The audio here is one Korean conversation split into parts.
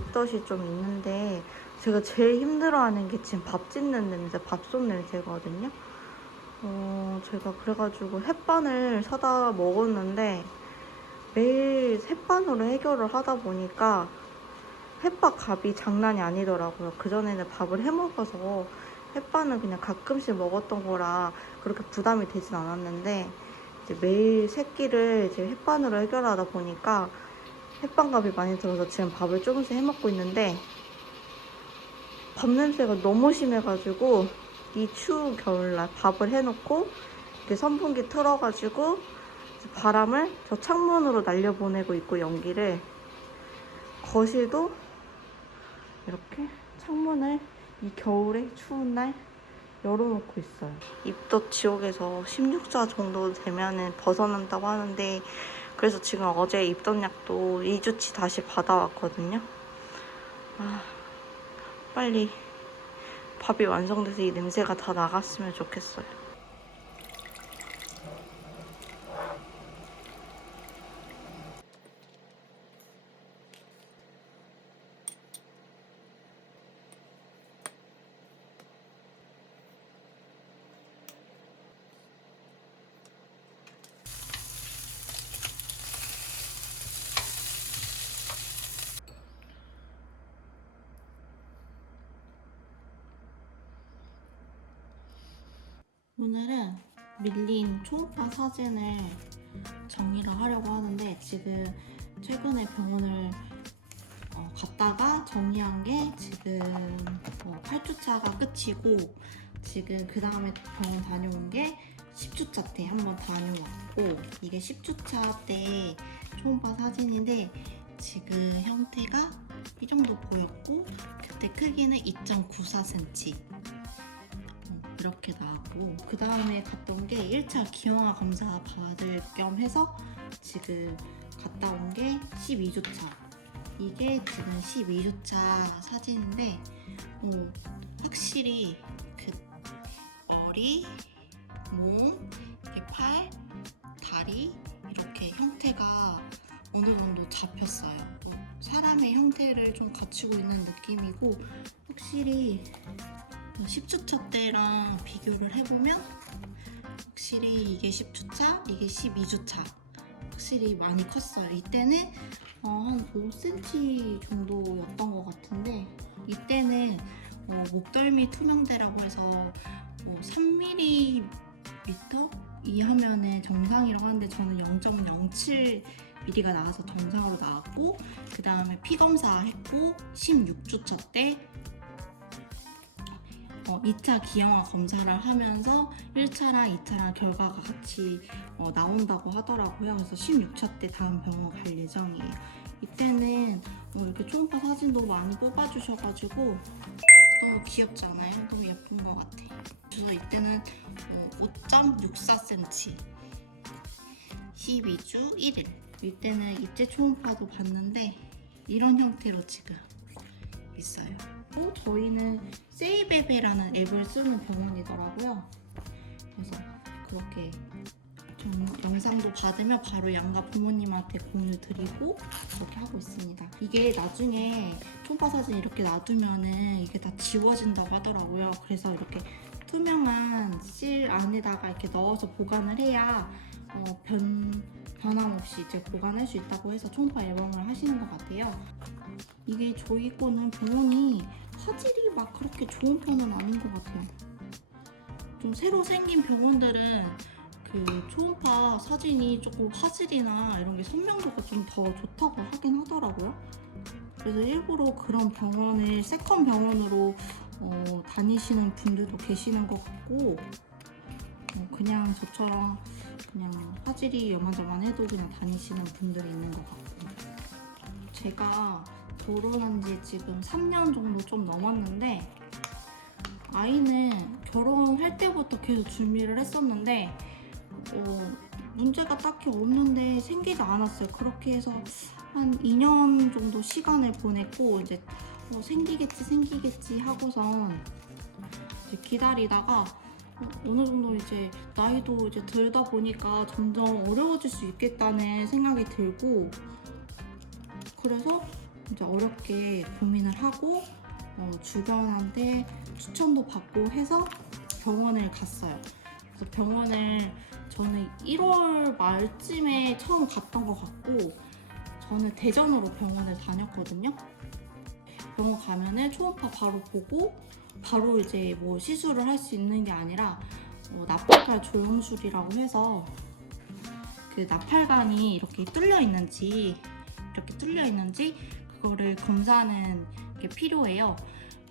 입덧이 좀 있는데 제가 제일 힘들어하는 게 지금 밥 짓는 냄새, 밥솥 냄새거든요. 제가 그래가지고 햇반을 사다 먹었는데 매일 햇반으로 해결을 하다 보니까 햇밥 값이 장난이 아니더라고요. 그전에는 밥을 해 먹어서 햇반은 그냥 가끔씩 먹었던 거라 그렇게 부담이 되진 않았는데 이제 매일 세 끼를 이제 햇반으로 해결하다 보니까 햇반값이 많이 들어서 지금 밥을 조금씩 해 먹고 있는데 밥 냄새가 너무 심해가지고 이 추운 겨울날 밥을 해놓고 이렇게 선풍기 틀어가지고 바람을 저 창문으로 날려보내고 있고 연기를 거실도 이렇게 창문을 이 겨울에 추운 날 열어놓고 있어요. 입덧 지옥에서 16자 정도 되면은 벗어난다고 하는데 그래서 지금 어제 입덧약도 2주치 다시 받아왔거든요. 빨리 밥이 완성돼서 이 냄새가 다 나갔으면 좋겠어요. 오늘은 밀린 초음파 사진을 정리를 하려고 하는데 지금 최근에 병원을 갔다가 정리한 게 지금 8주차가 끝이고 지금 그 다음에 병원 다녀온 게 10주차 때 한번 다녀왔고 이게 10주차 때 초음파 사진인데 지금 형태가 이 정도 보였고 그때 크기는 2.94cm 이렇게 나왔고 그 다음에 갔던 게 1차 기형아 검사 받을 겸 해서 지금 갔다 온 게 12주차 이게 지금 12주차 사진인데 확실히 그 어리, 몸, 팔, 다리 이렇게 형태가 어느 정도 잡혔어요. 사람의 형태를 좀 갖추고 있는 느낌이고 확실히 10주차 때랑 비교를 해보면 확실히 이게 10주차, 이게 12주차 확실히 많이 컸어요. 이때는 한 5cm 정도였던 것 같은데 이때는 목덜미 투명대라고 해서 3mm 이하면은 정상이라고 하는데 저는 0.07mm가 나와서 정상으로 나왔고 그 다음에 피검사 했고 16주차 때 2차 기형아 검사를 하면서 1차랑 2차랑 결과가 같이 나온다고 하더라고요. 그래서 16차 때 다음 병원 갈 예정이에요. 이때는 이렇게 초음파 사진도 많이 뽑아주셔가지고 너무 귀엽지 않아요? 너무 예쁜 것 같아. 그래서 이때는 5.64cm 12주 1일 이때는 입체 초음파도 봤는데 이런 형태로 지금 있어요. 저희는 세이베베라는 앱을 쓰는 병원이더라고요. 그래서 그렇게 영상도 받으면 바로 양가 부모님한테 공유 드리고 그렇게 하고 있습니다. 이게 나중에 초음파 사진 이렇게 놔두면은 이게 다 지워진다고 하더라고요. 그래서 이렇게 투명한 실 안에다가 이렇게 넣어서 보관을 해야 변함 없이 이제 보관할 수 있다고 해서 초음파 앨범을 하시는 것 같아요. 이게 저희 거는 병원이 화질이 막 그렇게 좋은 편은 아닌 것 같아요. 좀 새로 생긴 병원들은 그 초음파 사진이 조금 화질이나 이런 게 선명도가 좀 더 좋다고 하긴 하더라고요. 그래서 일부러 그런 병원을 세컨 병원으로 다니시는 분들도 계시는 것 같고 그냥 저처럼 그냥 화질이 요만저만해도 그냥 다니시는 분들이 있는 것 같고 제가 결혼한 지 지금 3년 정도 좀 넘었는데 아이는 결혼할 때부터 계속 준비를 했었는데 문제가 딱히 없는데 생기지 않았어요. 그렇게 해서 한 2년 정도 시간을 보냈고 이제 생기겠지 하고선 이제 기다리다가 어느 정도 이제 나이도 이제 들다 보니까 점점 어려워질 수 있겠다는 생각이 들고 그래서 이제 어렵게 고민을 하고 주변한테 추천도 받고 해서 병원을 갔어요. 그래서 병원을 저는 1월 말쯤에 처음 갔던 것 같고, 저는 대전으로 병원을 다녔거든요. 병원 가면은 초음파 바로 보고 바로 이제 뭐 시술을 할 수 있는 게 아니라 나팔관 조영술이라고 해서 그 나팔관이 이렇게 뚫려 있는지 그거를 검사하는 게 필요해요.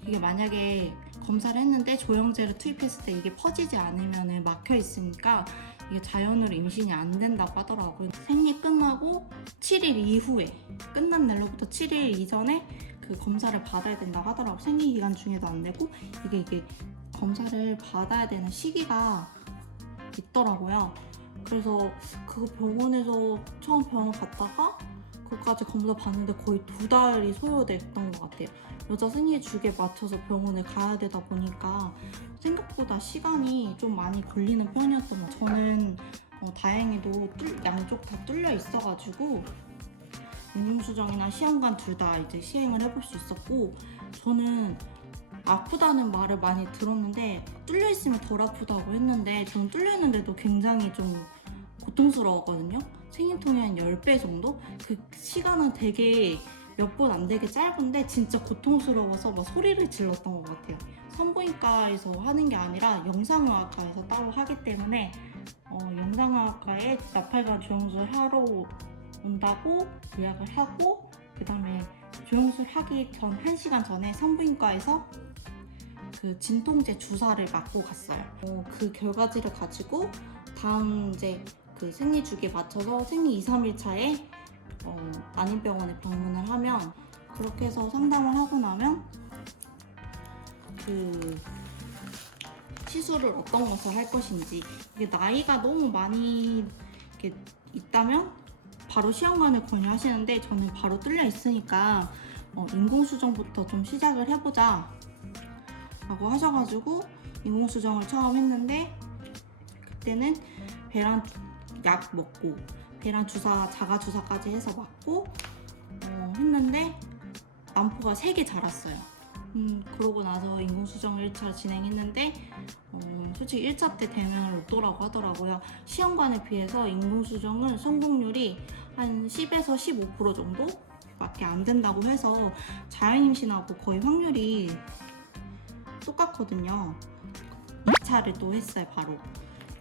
이게 만약에 검사를 했는데 조영제를 투입했을 때 이게 퍼지지 않으면 막혀 있으니까 이게 자연으로 임신이 안 된다고 하더라고요. 생리 끝나고 7일 이후에, 끝난 날로부터 7일 이전에 그 검사를 받아야 된다고 하더라고요. 생리 기간 중에도 안 되고 이게 검사를 받아야 되는 시기가 있더라고요. 그래서 그 병원에서 처음 병원 갔다가 그까지 검사 받는데 거의 2달이 소요됐던 것 같아요. 여자 생리 주기에 맞춰서 병원에 가야 되다 보니까 생각보다 시간이 좀 많이 걸리는 편이었던 것 같아요. 저는 다행히도 양쪽 다 뚫려 있어가지고 인공수정이나 시험관 둘 다 이제 시행을 해볼 수 있었고, 저는 아프다는 말을 많이 들었는데 뚫려 있으면 덜 아프다고 했는데 저는 뚫려 있는데도 굉장히 좀 고통스러웠거든요. 생리통이 한 10배 정도? 그 시간은 되게 몇 번 안 되게 짧은데 진짜 고통스러워서 막 소리를 질렀던 것 같아요. 산부인과에서 하는 게 아니라 영상의학과에서 따로 하기 때문에 영상의학과에 나팔관 조영술 하러 온다고 예약을 하고, 그 다음에 조영술 하기 전 1시간 전에 산부인과에서 그 진통제 주사를 맞고 갔어요. 그 결과지를 가지고 다음 이제 그 생리 주기에 맞춰서 생리 2, 3일 차에 난임병원에 방문을 하면, 그렇게 해서 상담을 하고 나면 그 시술을 어떤 것을 할 것인지, 이게 나이가 너무 많이 이렇게 있다면 바로 시험관을 권유하시는데 저는 바로 뚫려 있으니까 인공수정부터 좀 시작을 해보자 라고 하셔가지고 인공수정을 처음 했는데, 그때는 배란 약 먹고 배란 주사, 자가 주사까지 해서 맞고 했는데 난포가 3개 자랐어요. 그러고 나서 인공수정 1차 진행했는데 솔직히 1차 때 대면을 없더라고 하더라고요. 시험관에 비해서 인공수정은 성공률이 한 10에서 15% 정도 밖에 안 된다고 해서 자연임신하고 거의 확률이 똑같거든요. 2차를 또 했어요. 바로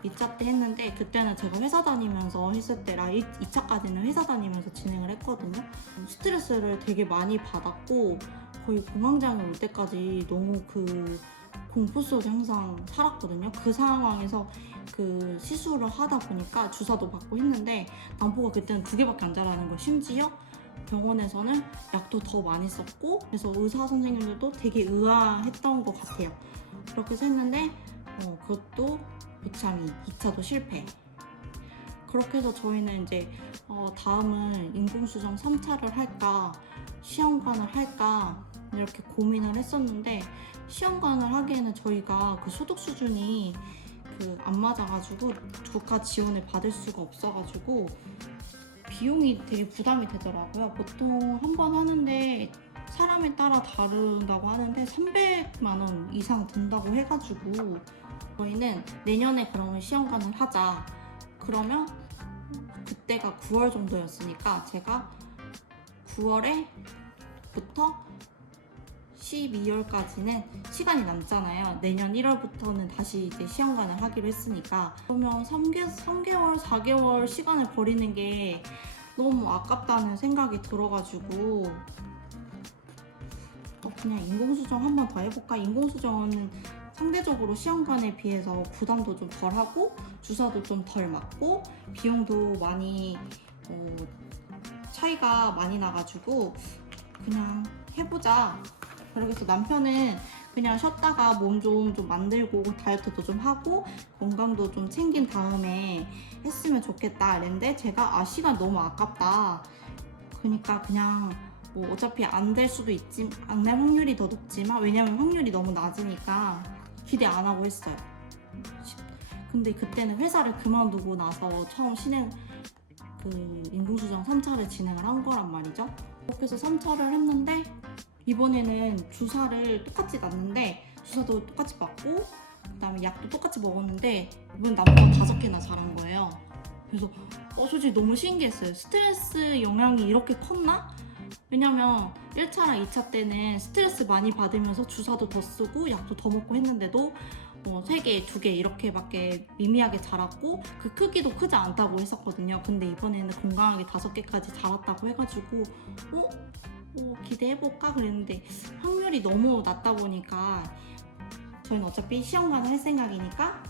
2차 때 했는데, 그때는 제가 회사 다니면서 했을 때라 2차까지는 회사 다니면서 진행을 했거든요. 스트레스를 되게 많이 받았고 거의 공황장애 올 때까지 너무 그 공포 속에 항상 살았거든요. 그 상황에서 그 시술을 하다 보니까 주사도 받고 했는데 난포가 그때는 2개밖에 안 자라는 거예요. 심지어 병원에서는 약도 더 많이 썼고, 그래서 의사 선생님들도 되게 의아했던 것 같아요. 그렇게 해서 했는데 그것도 무참히 2차도 실패. 그렇게 해서 저희는 이제 다음은 인공수정 3차를 할까 시험관을 할까 이렇게 고민을 했었는데, 시험관을 하기에는 저희가 그 소득 수준이 안 맞아가지고 국가 지원을 받을 수가 없어가지고 비용이 되게 부담이 되더라고요. 보통 한 번 하는데 사람에 따라 다른다고 하는데 300만 원 이상 든다고 해가지고 저희는 내년에 그러면 시험관을 하자. 그러면 그때가 9월 정도였으니까 제가 9월에부터 12월까지는 시간이 남잖아요. 내년 1월부터는 다시 이제 시험관을 하기로 했으니까. 그러면 3개월, 4개월 시간을 버리는 게 너무 아깝다는 생각이 들어가지고 그냥 인공수정 한 번 더 해볼까? 인공수정은 상대적으로 시험관에 비해서 부담도 좀 덜하고 주사도 좀 덜 맞고 비용도 많이 차이가 많이 나가지고 그냥 해보자. 그래서 남편은 그냥 쉬었다가 몸 좀 만들고 다이어트도 좀 하고 건강도 좀 챙긴 다음에 했으면 좋겠다 이랬는데, 제가 시간 너무 아깝다. 그러니까 그냥 뭐 어차피 안 될 수도 있지, 안 될 확률이 더 높지만, 왜냐면 확률이 너무 낮으니까 기대 안 하고 했어요. 근데 그때는 회사를 그만두고 나서 처음 인공수정 3차를 진행을 한 거란 말이죠. 그렇게 해서 3차를 했는데 이번에는 주사를 똑같이 놨는데 주사도 똑같이 맞고 그다음에 약도 똑같이 먹었는데 이번 나보다 5개나 잘한 거예요. 그래서 솔직히 너무 신기했어요. 스트레스 영향이 이렇게 컸나? 왜냐면 1차랑 2차 때는 스트레스 많이 받으면서 주사도 더 쓰고 약도 더 먹고 했는데도 3개, 2개 이렇게밖에 미미하게 자랐고 그 크기도 크지 않다고 했었거든요. 근데 이번에는 건강하게 5개까지 자랐다고 해가지고 기대해볼까 그랬는데 확률이 너무 낮다 보니까 저희는 어차피 시험관을 할 생각이니까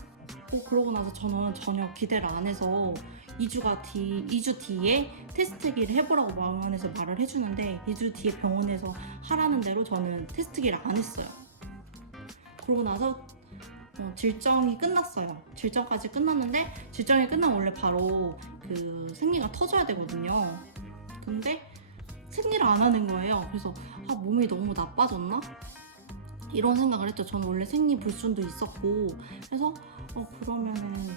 그러고 나서 저는 전혀 기대를 안 해서 2주 뒤에 테스트기를 해보라고 병원에서 말을 해주는데 2주 뒤에 병원에서 하라는 대로 저는 테스트기를 안 했어요. 그러고 나서 질정이 끝났어요. 질정까지 끝났는데 질정이 끝나면 원래 바로 그 생리가 터져야 되거든요. 근데 생리를 안 하는 거예요. 그래서 몸이 너무 나빠졌나? 이런 생각을 했죠. 저는 원래 생리 불순도 있었고 그래서 그러면은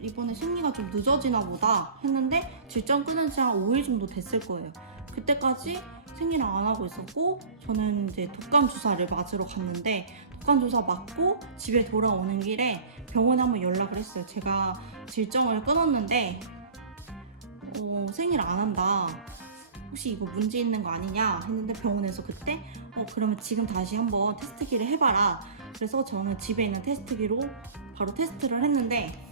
이번에 생리가 좀 늦어지나 보다 했는데 질정 끊은 지 한 5일 정도 됐을 거예요. 그때까지 생리를 안 하고 있었고 저는 이제 독감 주사를 맞으러 갔는데 독감 주사 맞고 집에 돌아오는 길에 병원에 한번 연락을 했어요. 제가 질정을 끊었는데 생리를 안 한다. 혹시 이거 문제 있는 거 아니냐 했는데 병원에서 그때 그러면 지금 다시 한번 테스트기를 해봐라. 그래서 저는 집에 있는 테스트기로 바로 테스트를 했는데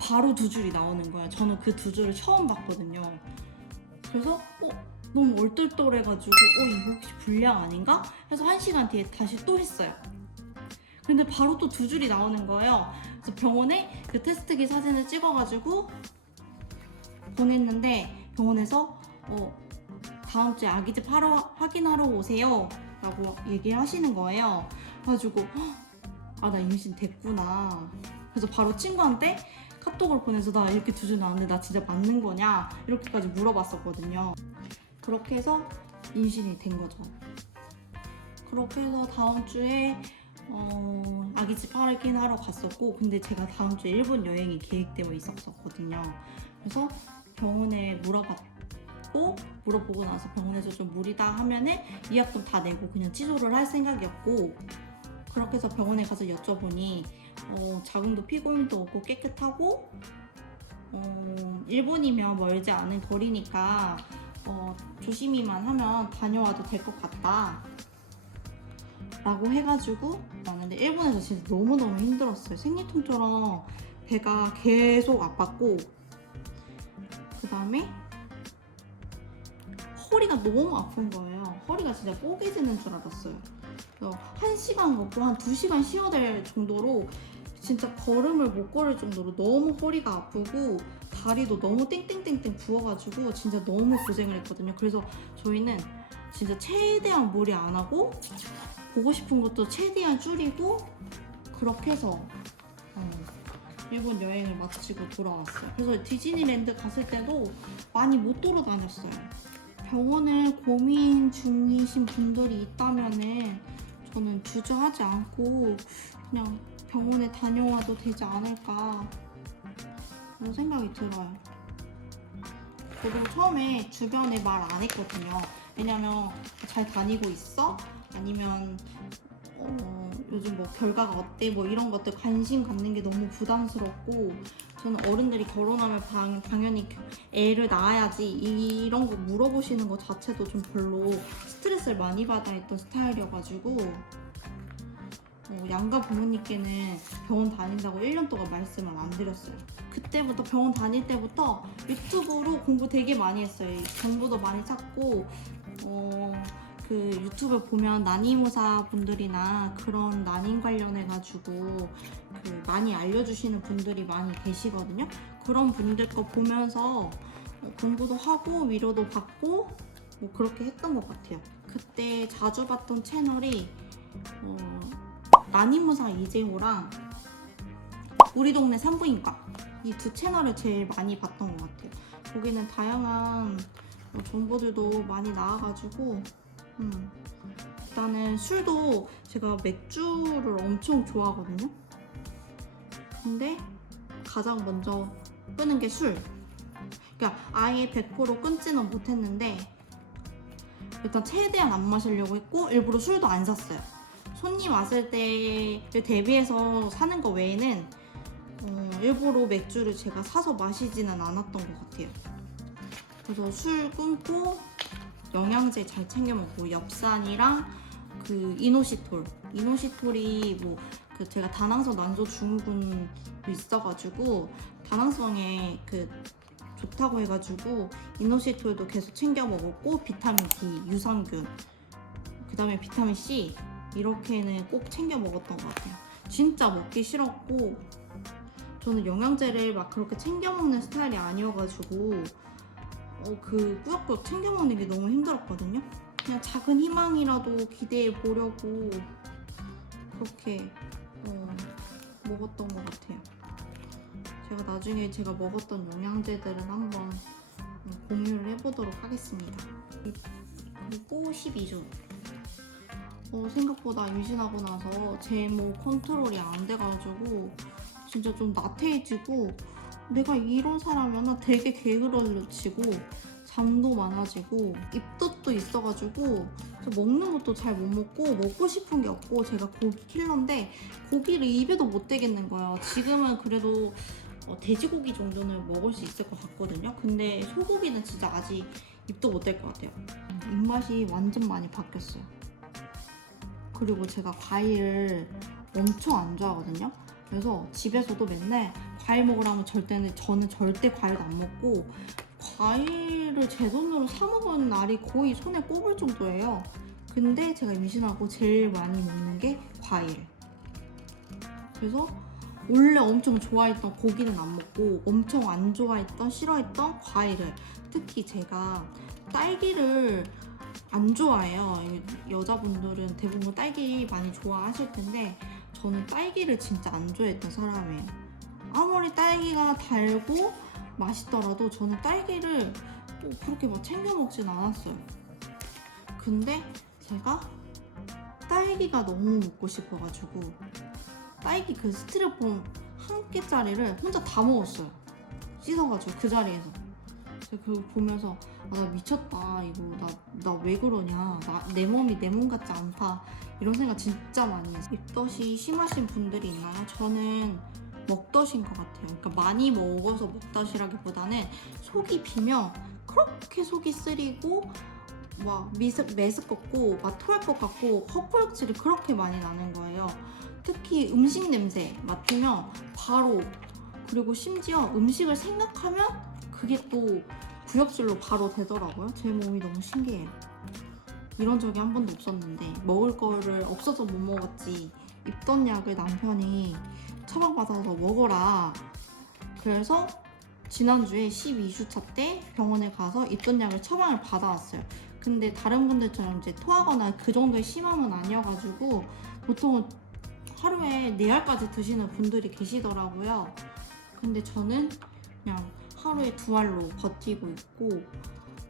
바로 2줄이 나오는 거예요. 저는 그 2줄을 처음 봤거든요. 그래서 너무 얼떨떨해가지고 이거 혹시 불량 아닌가? 해서 1시간 뒤에 다시 또 했어요. 근데 바로 또 2줄이 나오는 거예요. 그래서 병원에 그 테스트기 사진을 찍어가지고 보냈는데 병원에서 다음 주에 아기집 확인하러 오세요 라고 얘기를 하시는 거예요. 그래가지고 나 임신 됐구나. 그래서 바로 친구한테 카톡을 보내서 나 이렇게 2줄 나왔는데 나 진짜 맞는 거냐 이렇게까지 물어봤었거든요. 그렇게 해서 임신이 된 거죠. 그렇게 해서 다음 주에 아기집 확인하러 갔었고 근데 제가 다음 주에 일본 여행이 계획되어 있었거든요. 그래서 병원에 물어보고 나서 병원에서 좀 무리다 하면은 예약금 다 내고 그냥 취소를 할 생각이었고 그렇게 해서 병원에 가서 여쭤보니 자궁도 피고임도 없고 깨끗하고 일본이면 멀지 않은 거리니까 조심히만 하면 다녀와도 될 것 같다 라고 해가지고 왔는데 일본에서 진짜 너무너무 힘들었어요. 생리통처럼 배가 계속 아팠고 그 다음에 허리가 너무 아픈 거예요. 허리가 진짜 뽀개지는 줄 알았어요. 그래서 1시간 걷고 한 2시간 쉬어야 될 정도로 진짜 걸음을 못 걸을 정도로 너무 허리가 아프고 다리도 너무 땡땡땡땡 부어가지고 진짜 너무 고생을 했거든요. 그래서 저희는 진짜 최대한 무리 안 하고 보고 싶은 것도 최대한 줄이고 그렇게 해서 일본 여행을 마치고 돌아왔어요. 그래서 디즈니랜드 갔을 때도 많이 못 돌아다녔어요. 병원을 고민 중이신 분들이 있다면은 저는 주저하지 않고 그냥 병원에 다녀와도 되지 않을까 그런 생각이 들어요. 저도 처음에 주변에 말 안 했거든요. 왜냐면 잘 다니고 있어? 아니면 요즘 뭐 결과가 어때? 뭐 이런 것들 관심 갖는 게 너무 부담스럽고 저는 어른들이 결혼하면 당연히 애를 낳아야지 이런 거 물어보시는 거 자체도 좀 별로 스트레스를 많이 받아 했던 스타일이어가지고 양가 부모님께는 병원 다닌다고 1년 동안 말씀을 안 드렸어요. 그때부터 병원 다닐 때부터 유튜브로 공부 되게 많이 했어요. 정보도 많이 찾고 그 유튜브 보면 난임의사 분들이나 그런 난임 관련해가지고 그 많이 알려주시는 분들이 많이 계시거든요. 그런 분들 거 보면서 공부도 하고 위로도 받고 뭐 그렇게 했던 것 같아요. 그때 자주 봤던 채널이 난임의사 이재호랑 우리 동네 산부인과 이 2 채널을 제일 많이 봤던 것 같아요. 거기는 다양한 정보들도 많이 나와가지고 일단은 술도 제가 맥주를 엄청 좋아하거든요. 근데 가장 먼저 끄는 게 술. 그러니까 아예 100% 끊지는 못했는데 일단 최대한 안 마시려고 했고 일부러 술도 안 샀어요. 손님 왔을 때를 대비해서 사는 거 외에는 일부러 맥주를 제가 사서 마시지는 않았던 것 같아요. 그래서 술 끊고 영양제 잘 챙겨 먹고 엽산이랑 그 이노시톨이 뭐 그 제가 다낭성 난소 증후군도 있어가지고 다낭성에 그 좋다고 해가지고 이노시톨도 계속 챙겨 먹었고 비타민 D, 유산균, 그 다음에 비타민 C 이렇게는 꼭 챙겨 먹었던 것 같아요. 진짜 먹기 싫었고 저는 영양제를 막 그렇게 챙겨 먹는 스타일이 아니어가지고 그 꾸역꾸역 챙겨 먹는 게 너무 힘들었거든요. 그냥 작은 희망이라도 기대해 보려고 그렇게 먹었던 것 같아요. 제가 나중에 제가 먹었던 영양제들은 한번 공유를 해보도록 하겠습니다. 그리고 12주 생각보다 임신하고 나서 제모 컨트롤이 안 돼가지고 진짜 좀 나태해지고 내가 이런 사람이었나 되게 게으르지고 잠도 많아지고 입덧도 있어가지고 먹는 것도 잘 못 먹고 싶은 게 없고 제가 고기 킬러인데 고기를 입에도 못 대겠는 거예요. 지금은 그래도 돼지고기 정도는 먹을 수 있을 것 같거든요. 근데 소고기는 진짜 아직 입도 못 댈 것 같아요. 입맛이 완전 많이 바뀌었어요. 그리고 제가 과일을 엄청 안 좋아하거든요. 그래서 집에서도 맨날 과일 먹으라면 저는 절대 과일 안 먹고 과일을 제 돈으로 사 먹은 날이 거의 손에 꼽을 정도예요. 근데 제가 임신하고 제일 많이 먹는 게 과일. 그래서 원래 엄청 좋아했던 고기는 안 먹고 엄청 안 좋아했던 싫어했던 과일을, 특히 제가 딸기를 안 좋아해요. 여자분들은 대부분 딸기 많이 좋아하실 텐데 저는 딸기를 진짜 안 좋아했던 사람이에요. 아무리 딸기가 달고 맛있더라도 저는 딸기를 그렇게 막 챙겨 먹진 않았어요. 근데 제가 딸기가 너무 먹고 싶어가지고 딸기 그 스티로폼 한 개짜리를 혼자 다 먹었어요. 씻어가지고 그 자리에서. 제가 그거 보면서 나 미쳤다, 이거 나 왜 그러냐, 내 몸이 내 몸 같지 않다, 이런 생각 진짜 많이 했어요. 입덧이 심하신 분들이 있나요? 저는 먹덧인 것 같아요. 그러니까 많이 먹어서 먹덧이라기보다는 속이 비면 그렇게 속이 쓰리고 막 메스껍고 막 토할 것 같고 헛구역질이 그렇게 많이 나는 거예요. 특히 음식 냄새 맡으면 바로, 그리고 심지어 음식을 생각하면 그게 또 구역질로 바로 되더라고요. 제 몸이 너무 신기해요. 이런 적이 한 번도 없었는데 먹을 거를 없어서 못 먹었지, 입덧 약을 남편이 처방받아서 먹어라 그래서 지난주에 12주차 때 병원에 가서 입덧 약을 처방을 받아왔어요. 근데 다른 분들처럼 이제 토하거나 그 정도의 심함은 아니어가지고 보통은 하루에 4알까지 드시는 분들이 계시더라고요. 근데 저는 그냥 하루에 2알로 버티고 있고,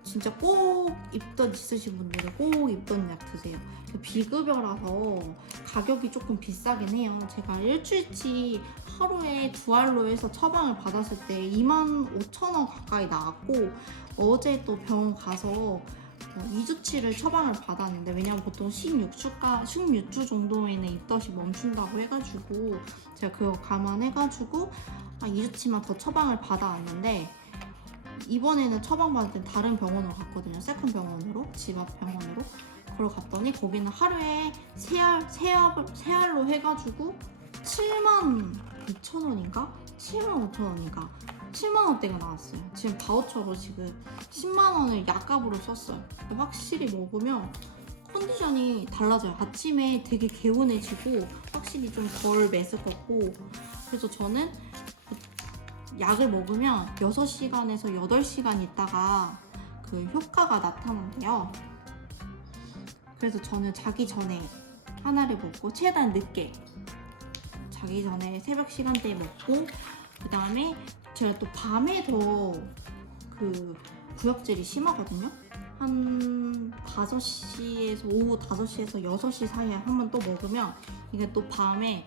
진짜 꼭 입덧 있으신 분들은 꼭 입덧 약 드세요. 비급여라서 가격이 조금 비싸긴 해요. 제가 일주일치 하루에 2알로 해서 처방을 받았을 때 25,000원 가까이 나왔고, 어제 또 병원 가서 2주치를 처방을 받았는데, 왜냐면 보통 16주 정도에는 입덧이 멈춘다고 해가지고 제가 그거 감안해가지고 2주치만 더 처방을 받아왔는데, 이번에는 처방받을 때 다른 병원으로 갔거든요. 세컨 병원으로, 집 앞 병원으로. 그걸 갔더니 거기는 하루에 3알로 해가지고 72,000원인가? 75,000원인가? 7만원대가 나왔어요. 지금 바우처로 지금 10만원을 약값으로 썼어요. 확실히 먹으면 컨디션이 달라져요. 아침에 되게 개운해지고 확실히 좀 덜 메스껍고, 그래서 저는 약을 먹으면 6시간에서 8시간 있다가 그 효과가 나타난대요. 그래서 저는 자기 전에 하나를 먹고, 최대한 늦게 자기 전에 새벽 시간대에 먹고, 그 다음에 제가 또 밤에 더 그 구역질이 심하거든요. 한 5시에서 오후 5시에서 6시 사이에 한 번 또 먹으면 이게 또 밤에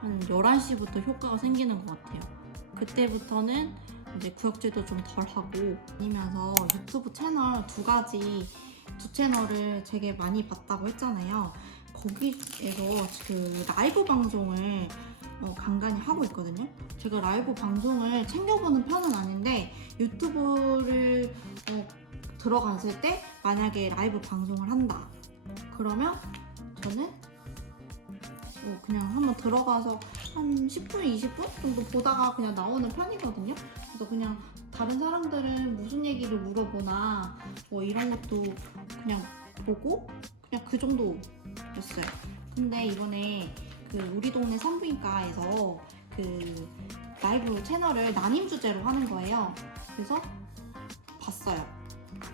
한 11시부터 효과가 생기는 것 같아요. 그때부터는 이제 구역질도 좀 덜하고 다니면서 유튜브 채널 두 채널을 되게 많이 봤다고 했잖아요. 거기에서 그 라이브 방송을 간간히 하고 있거든요. 제가 라이브 방송을 챙겨보는 편은 아닌데 유튜브를 들어갔을 때 만약에 라이브 방송을 한다 그러면 저는 그냥 한번 들어가서 한 10분, 20분 정도 보다가 그냥 나오는 편이거든요. 그래서 그냥 다른 사람들은 무슨 얘기를 물어보나 뭐 이런 것도 그냥 보고 그냥 그 정도였어요. 근데 이번에 그 우리 동네 산부인과에서 그 라이브 채널을 난임 주제로 하는 거예요. 그래서 봤어요.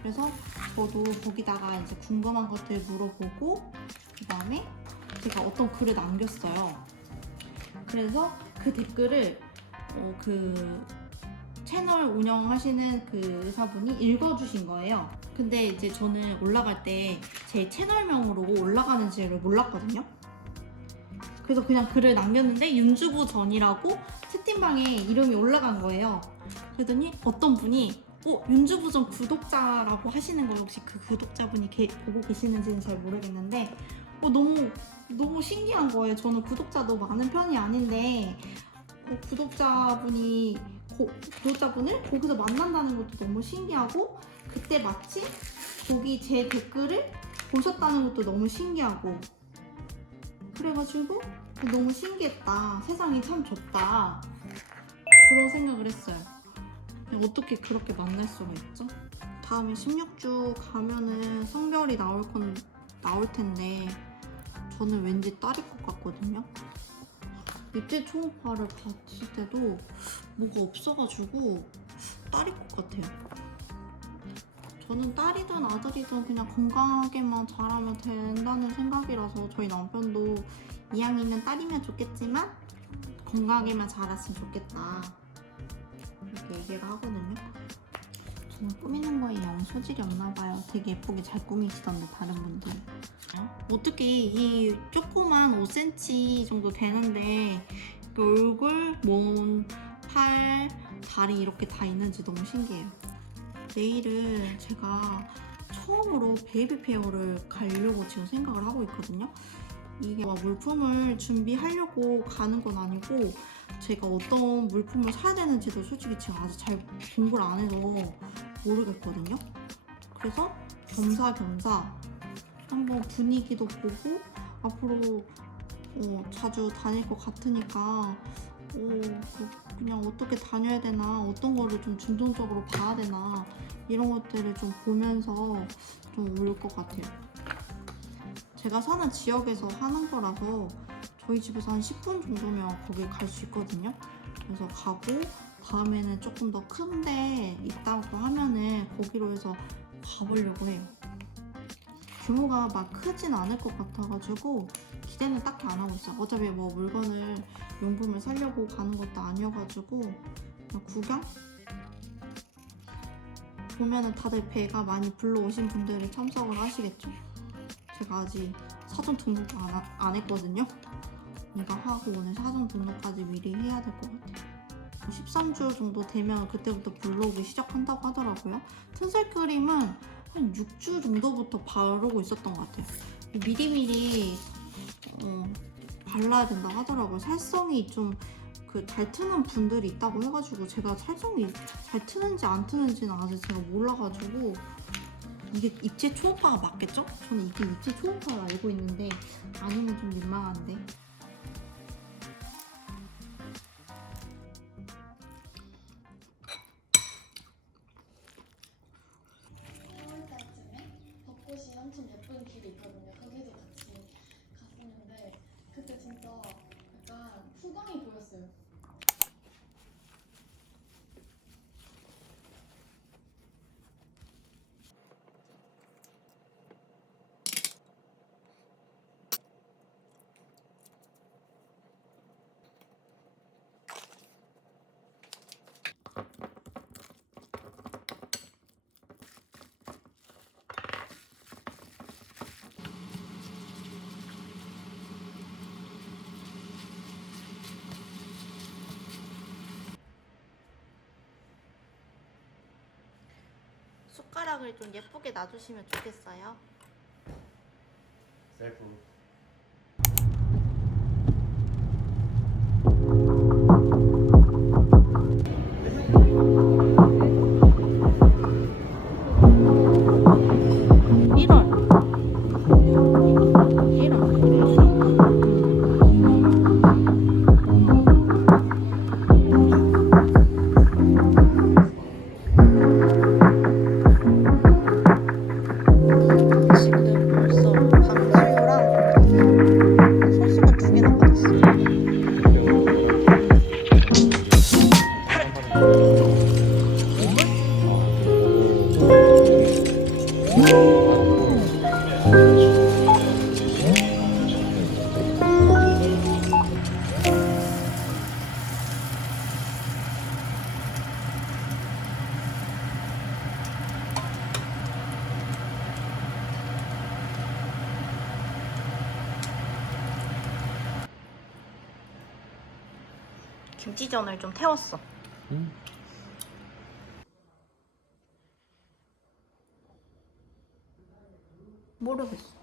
그래서 저도 거기다가 이제 궁금한 것들 물어보고 그 다음에 제가 어떤 글을 남겼어요. 그래서 그 댓글을 그 채널 운영하시는 그 의사분이 읽어주신 거예요. 근데 이제 저는 올라갈 때 제 채널명으로 올라가는지를 몰랐거든요. 그래서 그냥 글을 남겼는데 윤주부 전이라고 채팅방에 이름이 올라간 거예요. 그러더니 어떤 분이 윤주부 전 구독자라고 하시는 거 혹시 그 구독자분이 보고 계시는지는 잘 모르겠는데 너무 신기한 거예요. 저는 구독자도 많은 편이 아닌데 구독자분을 거기서 만난다는 것도 너무 신기하고 그때 마침 거기 제 댓글을 보셨다는 것도 너무 신기하고 그래가지고 너무 신기했다. 세상이 참 좁다. 그런 생각을 했어요. 어떻게 그렇게 만날 수가 있죠? 다음에 16주 가면은 성별이 나올 텐데 저는 왠지 딸일 것 같거든요. 밑에 초음파를 봤을 때도 뭐가 없어가지고 딸일 것 같아요. 저는 딸이든 아들이든 그냥 건강하게만 자라면 된다는 생각이라서 저희 남편도 이왕이면 딸이면 좋겠지만 건강하게만 자랐으면 좋겠다 이렇게 얘기를 하거든요. 저는 꾸미는 거에 영 소질이 없나 봐요. 되게 예쁘게 잘 꾸미시던데 다른 분들. 어떻게 이 조그만 5cm 정도 되는데 얼굴, 몸, 팔, 다리 이렇게 다 있는지 너무 신기해요. 내일은 제가 처음으로 베이비 페어를 가려고 지금 생각을 하고 있거든요. 이게 물품을 준비하려고 가는 건 아니고 제가 어떤 물품을 사야 되는지도 솔직히 지금 아직 잘 공부를 안 해서 모르겠거든요. 그래서 겸사겸사 한번 분위기도 보고 앞으로 자주 다닐 것 같으니까 그냥 어떻게 다녀야 되나 어떤 거를 좀 중점적으로 봐야 되나 이런 것들을 좀 보면서 좀 올 것 같아요. 제가 사는 지역에서 하는 거라서 저희 집에서 한 10분 정도면 거기 갈 수 있거든요. 그래서 가고 다음에는 조금 더 큰데 있다고 하면은 거기로 해서 가보려고 해요. 규모가 막 크진 않을 것 같아가지고 기대는 딱히 안 하고 있어요. 어차피 뭐 물건을 용품을 사려고 가는 것도 아니어가지고 그냥 구경? 보면은 다들 배가 많이 불러오신 분들이 참석을 하시겠죠. 제가 아직 사전 등록도 안 했거든요. 이거 하고 오늘 사전 등록까지 미리 해야 될 것 같아요. 13주 정도 되면 그때부터 불러오기 시작한다고 하더라고요. 튼살 크림은 한 6주 정도부터 바르고 있었던 것 같아요. 미리미리 발라야 된다고 하더라고요. 살성이 좀 잘 트는 분들이 있다고 해가지고 제가 살성이 잘 트는지 안 트는지는 아직 제가 몰라가지고 이게 입체 초음파가 맞겠죠? 저는 이게 입체 초음파를 알고 있는데 아니면 좀 민망한데. 벚꽃이 엄청 예쁜 길이 있거든요. 거기도 같이 갔었는데 그때 진짜 약간 후광이 보였어요. 숟가락을 좀 예쁘게 놔주시면 좋겠어요. 셀프. 지금 벌써 방수유랑 손수건 2개나 받았어. 김치전을 좀 태웠어. 모르겠어.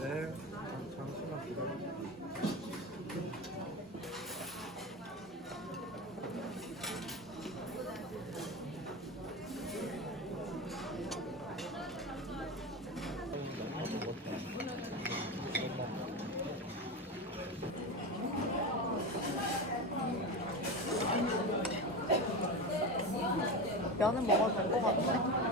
네. 잠시만 기다려. 면은 먹어도 될 것 같은데?